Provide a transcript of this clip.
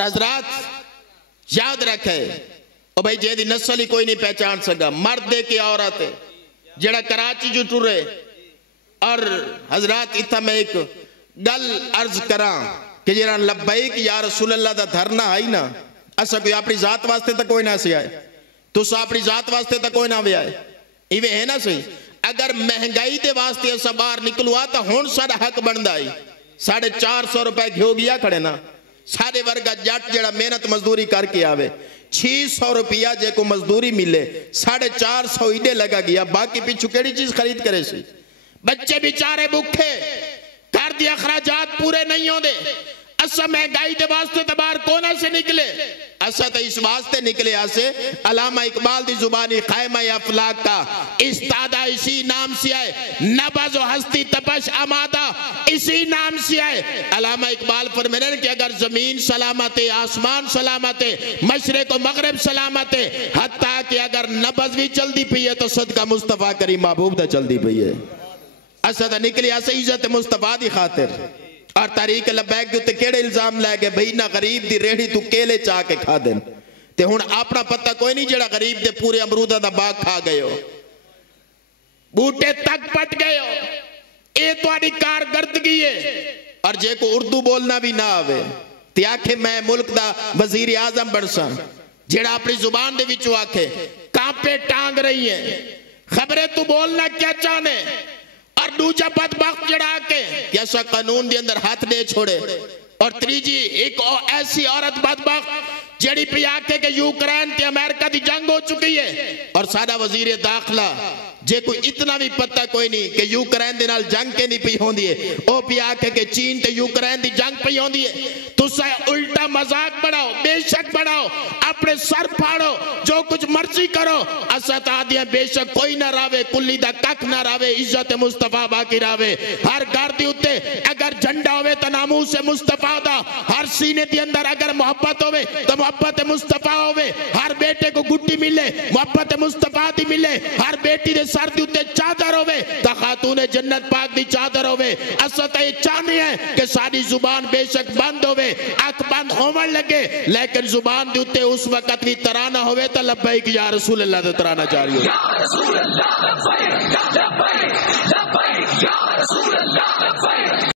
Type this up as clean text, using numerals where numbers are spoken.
اور حضرات یاد رکھے او بھائی جیدی نسل ہی کوئی نہیں پہچان سکا، مرد دے کے عورت ہے جڑا کراچی جو ٹورے. اور حضرات اتھا میں ایک گل عرض کران کہ جڑا لبیک یا رسول اللہ دا دھرنا آئی نا، اسا کوئی اپنی ذات واسطے تا کوئی نہ سی آئے، تو سا اپنی ذات واسطے تا کوئی نہ بھی آئے. ایوے ہے نا سی اگر مہنگائی دے واسطے اسا باہر نکلو آتا ہون ساڑا حق بندہ آئی. 450 روپے گھیو گیا کھڑے نا، سارے ورگا جٹ جڑا محنت مزدوری کر کے آوے 600 روپیہ جے کو مزدوری ملے 450 ایڈے لگا گیا، باقی پیچھو کیڑی چیز خرید کرے سی. بچے بیچارے بکھے کر دی اخراجات پورے نہیں ہوں دے. اسا مہنگائی دے واسطے تبار کونا سے نکلے، اسا تا اس واسطے نکلے آسے علامہ اقبال دی زبانی قائمہ افلاک کا استادہ اسی نام سے آئے، نبض و ہستی تپش آمادہ اسی نام سے آئے. علامہ اقبال فرمائے کہ اگر زمین سلامت ہے، آسمان سلامت ہے، مشرق و مغرب سلامت ہے، حتیٰ کہ اگر نبض بھی چل دی پئی ہے تو صدقہ مصطفیٰ کریم محبوب دا چل دی پئی ہے. اسا تا نکلے آسے عزت مصطفیٰ دی خاطر. اور تاریخ لبیک جو تے کیڑے الزام لے گئے بھئی نہ غریب دی ریڑھی تو کیلے چاہ کے کھا دیں تے ہون اپنا پتہ کوئی نہیں جڑا غریب دے پورے امرودہ دا باغ کھا گئے ہو، بوٹے تک پٹ گئے ہو. اے تو آنی کارگردگی ہے. اور جے کو اردو بولنا بھی نہ آوے تے آکھے میں ملک دا وزیر اعظم بڑھساں، جڑا اپنی زبان دے وچوں آکھے کانپے ٹانگ رہی ہیں، خبریں تو بولنا کیا چاہنے. اور دوجہ بدبخت جڑا کے کیسا قانون دے اندر ہاتھ دے چھوڑے. اور تریجی ایک ایسی عورت بدبخت جڑی پہ آکے کہ یوکرین تے امریکہ دی جنگ ہو چکی ہے، اور سادہ وزیر داخلہ جے کوئی اتنا بھی پتہ کوئی نہیں کہ یوکرین دے نال جنگ کے نہیں پی ہون دیئے، او پی آکے کہ چین تے یوکرین دی جنگ پی ہون دیئے. تو سائے الٹا مذاق بڑھاؤ، بے شک بڑھاؤ، اپنے سر پھاڑو، جو کچھ مرضی کرو. اسات آدھیاں بے شک کوئی نہ راوے، کلی دا کک نہ راوے، عزت مصطفیٰ باقی راوے. ہر گھر دی ہوتے اگر جھنڈا ہوئے تو ناموس مصطفیٰ دا، ہر سینے دی اندر اگر محبت ہوئے تو محبت مصطفیٰ ہوئے. ہر بیٹے کو گھٹی ملے محبت مصطفیٰ دی ملے. ہر بیٹی دے سر دی ہوتے چادر ہوئے تا خاتون جنت پاک دی چادر ہوئے. اسات یہ چاہنی ہے کہ ساری زبان بے شک بند ہوئے، آنکھ بند ہومن لگے، لیکن زبان دی ہوتے اس وقت بھی ترانہ ہوئے تا لبیک یا رسول اللہ دا ترانہ جاری ہوئے.